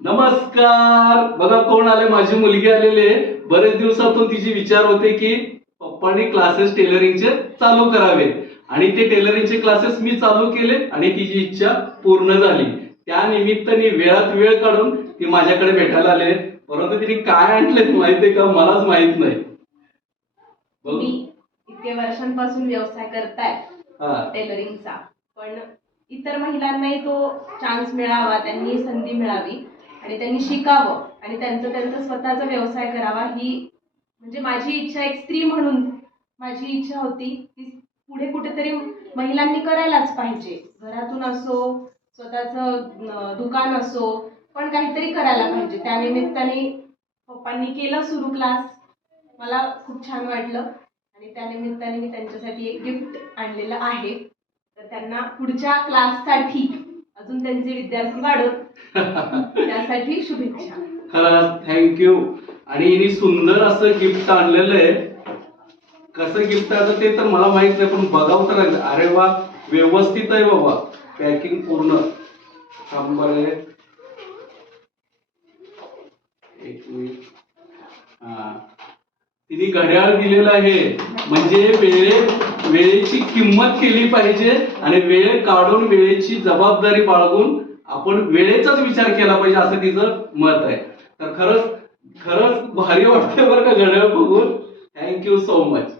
नमस्कार. बघा कोण आले, माझी मुलगी आलेली आहे. बरेच दिवसातून तिची विचार होते की पप्पांनी क्लासेस टेलरिंगचे चालू करावे आणि ते टेलरिंगचे क्लासेस मी चालू केले आणि तिची इच्छा पूर्ण झाली. त्या निमित्ताने वेळात वेळ काढून ती माझ्याकडे भेटायला आले. परंतु तिने काय आणले माहितीये का, मलाच माहित नाही. तुम्ही इतके वर्षांपासून व्यवसाय करताय टेलरिंगचा, पण इतर महिलांनाही तो चान्स मिळावा, त्यांनी संधी मिळावी आणि त्यांनी शिकावं आणि त्यांचा स्वतःचा व्यवसाय करावा, ही म्हणजे माझी इच्छा, एक स्त्री म्हणून माझी इच्छा होती की पुढे कुठेतरी महिलांनी करायलाच पाहिजे. घरातून असो, स्वतःचं दुकान असो, पण काहीतरी करायला पाहिजे. त्यानिमित्ताने पप्पांनी केलं सुरू क्लास. मला खूप छान वाटलं आणि त्यानिमित्ताने मी त्यांच्यासाठी एक गिफ्ट आणलेलं आहे. तर त्यांना पुढच्या क्लाससाठी अजून त्यांचे विद्यार्थी वाढत त्यासाठी शुभेच्छा. खरंच थँक्यू. आणि हिने सुंदर असं गिफ्ट आणलेलं आहे. कसं गिफ्ट आहे ते तर मला माहित नाही, पण बघावं तर. अरे वा, व्यवस्थित आहे बाबा, पॅकिंग पूर्ण. शंभर आहे. एक मिनिट. तिने घड्याळ दिलेलं आहे, म्हणजे वेळेची किंमत केली पाहिजे आणि वेळ काढून वेळेची जबाबदारी बाळगून आपण वेळेचाच विचार केला पाहिजे, असं तिचं मत आहे. तर खरंच भारी वाटतंय बरं का घड्याळ बघून. Thank you so much.